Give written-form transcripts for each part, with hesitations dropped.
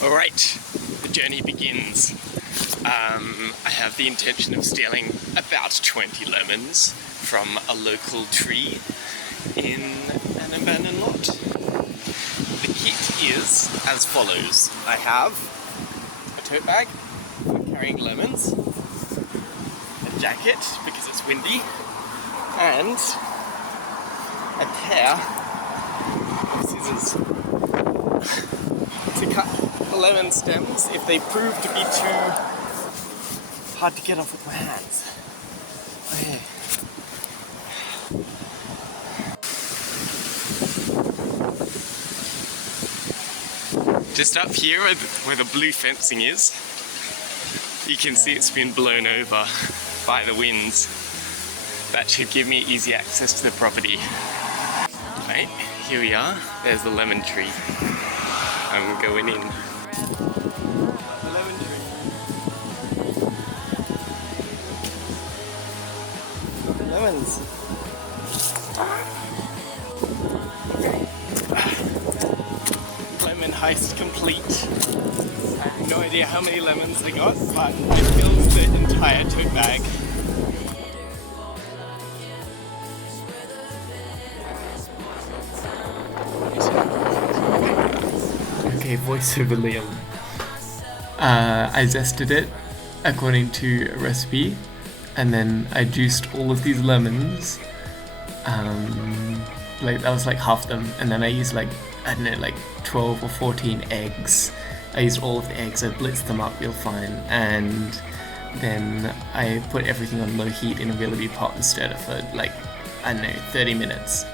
Alright, the journey begins. I have the intention of stealing about 20 lemons from a local tree in an abandoned lot. The kit is as follows. I have a tote bag for carrying lemons, a jacket because it's windy, and a pair of scissors to cut the lemon stems if they prove to be too hard to get off with my hands. Okay. Just up here where the blue fencing is, you can see it's been blown over by the winds. That should give me easy access to the property. Right, here we are. There's the lemon tree. I'm going in. The lemon tree. Lemons. Lemon heist complete. I have no idea how many lemons I got, but it fills the entire tote bag. Okay, voiceover Liam. I zested it according to a recipe, and then I juiced all of these lemons. Like that was like half them, and then I used like 12 or 14 eggs. I used all of the eggs. I blitzed them up real fine, and then I put everything on low heat in a really big pot and stirred it for 30 minutes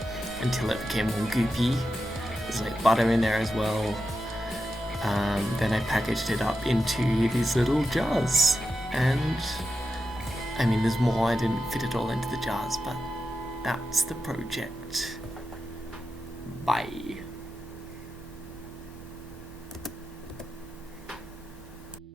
until it became all goopy. There's like butter in there as well. Then I packaged it up into these little jars, and I mean there's more. I didn't fit it all into the jars, but that's the project. Bye.